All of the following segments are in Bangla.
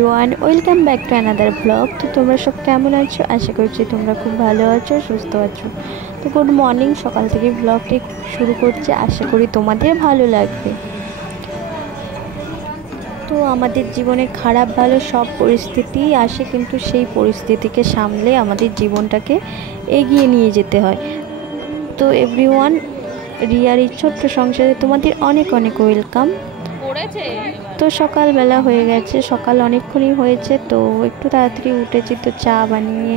Everyone, welcome back to another blog. তো তোমরা সব কেমন আছো? আশা করছি তোমরা খুব ভালো আছো, সুস্থ আছো। তো গুড মর্নিং, সকাল থেকে ব্লগটি শুরু করছি, আশা করি তোমাদের ভালো লাগবে। তো আমাদের জীবনে খারাপ ভালো সব পরিস্থিতি আসে, কিন্তু সেই পরিস্থিতিকে সামলে আমাদের জীবনটাকে এগিয়ে নিয়ে যেতে হয়। তো এভরিওয়ান, রিয়ার এই ছোট্ট সংসারে তোমাদের অনেক অনেক ওয়েলকাম। তো সকালবেলা হয়ে গেছে, সকাল অনেকক্ষণই হয়েছে, তো একটু তাড়াতাড়ি উঠেছি। তো চা বানিয়ে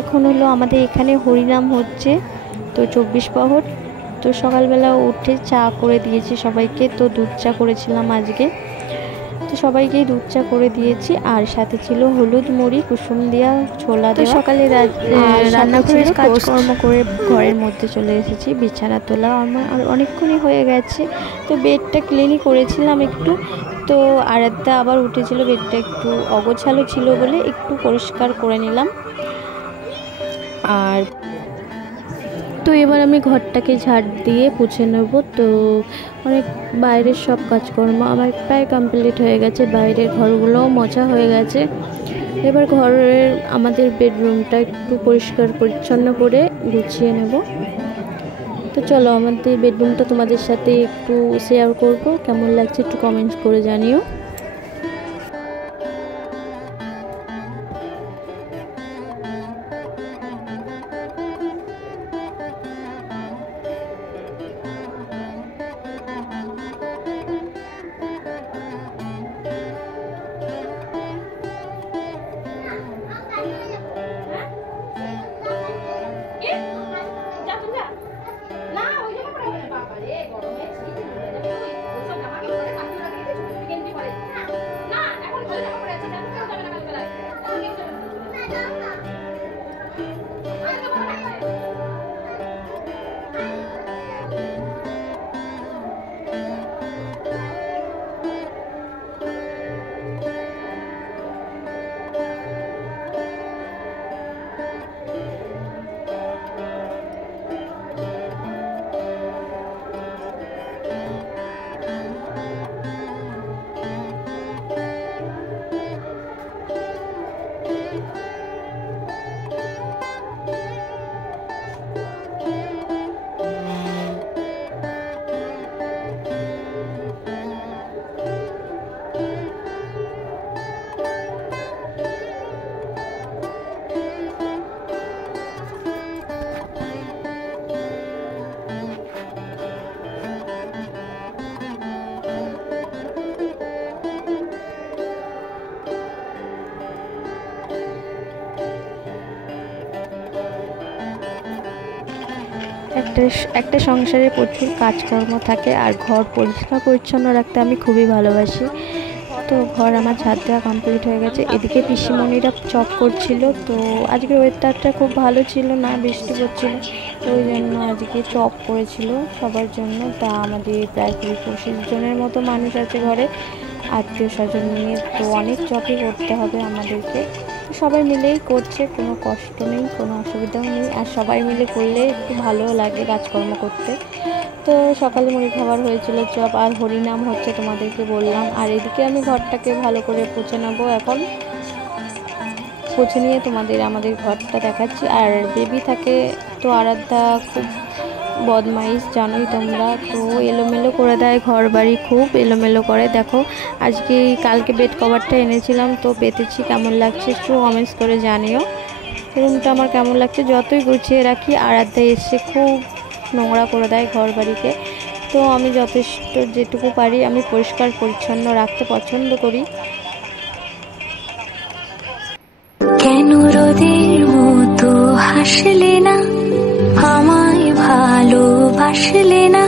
এখন হলো আমাদের এখানে হরিনাম হচ্ছে, তো 24 প্রহর। তো সকালবেলা উঠে চা করে দিয়েছি সবাইকে। তো দুধ চা করেছিলাম আজকে, তো সবাইকেই দুধ চা করে দিয়েছি। আর সাথে ছিল হলুদ মুড়ি, কুসুম দেওয়া, ছোলা দেওয়া। সকালে রান্নাঘরের কাজকর্ম করে ঘরের মধ্যে চলে এসেছি। বিছানা তোলা আমার অনেকক্ষণই হয়ে গেছে। তো বেডটা ক্লিনই করেছিলাম একটু। তো আরাধ্যা আবার উঠেছিল, বেডটা একটু অগোছালো ছিল বলে একটু পরিষ্কার করে নিলাম। আর তো এবার আমি ঘরটাকে ঝাড় দিয়ে পুছে নেব। তো অনেক বাইরের সব কাজকর্ম আমার প্রায় কমপ্লিট হয়ে গেছে, বাইরের ঘরগুলোও মোছা হয়ে গেছে। এবার ঘরের আমাদের বেডরুমটা একটু পরিষ্কার পরিচ্ছন্ন করে গুছিয়ে নেব। তো চলো আমাদের বেডরুমটা তোমাদের সাথে একটু শেয়ার করব, কেমন লাগছে একটু কমেন্টস করে জানিও। একটা সংসারে প্রচুর কাজকর্ম থাকে, আর ঘর পরিষ্কার পরিচ্ছন্ন রাখতে আমি খুবই ভালোবাসি। তো ঘর আমার ঝাড় দেওয়া কমপ্লিট হয়ে গেছে। এদিকে পিসিমণিরা চপ করছিল। তো আজকে ওয়েদারটা খুব ভালো ছিল না, বৃষ্টি পড়ছিল, তো ওই জন্য আজকে চপ করেছিল সবার জন্য। তা আমাদের প্রায় 20-25 জনের মতো মানুষ আছে ঘরে, আত্মীয় স্বজন নিয়ে। তো অনেক চপই করতে হবে আমাদেরকে। সবাই মিলেই করছে, কোনো কষ্ট নেই, কোনো অসুবিধাও নেই। আর সবাই মিলে করলে একটু ভালোও লাগে কাজকর্ম করতে। তো সকালে মুড়ি খাবার হয়েছিল, চপ, আর হরিনাম হচ্ছে তোমাদেরকে বললাম। আর এদিকে আমি ঘরটাকে ভালো করে পুছে নেবো এখন। পুছে নিয়ে তোমাদের আমাদের ঘরটা দেখাচ্ছি। আর বেবি থাকে, তো আরাধ্যা খুব বদমাইশ জানোই তোমরা। তো এলোমেলো করে দেয় ঘর বাড়ি, খুব এলোমেলো করে। দেখো আজকে কালকে বেড কভারটা এনেছিলাম, তো পেতেছি, কেমন লাগছে একটু কমেন্টস করে জানিও। রুমটা আমার কেমন লাগছে, যতই গুছিয়ে রাখি আরাধ্যা এসে খুব নোংরা করে দেয় ঘর বাড়িকে। তো আমি যথেষ্ট যেটুকু পারি আমি পরিষ্কার পরিচ্ছন্ন রাখতে পছন্দ করি। কেন রোদের মতো হাসলে না, আমায় ভালোবাসলে না।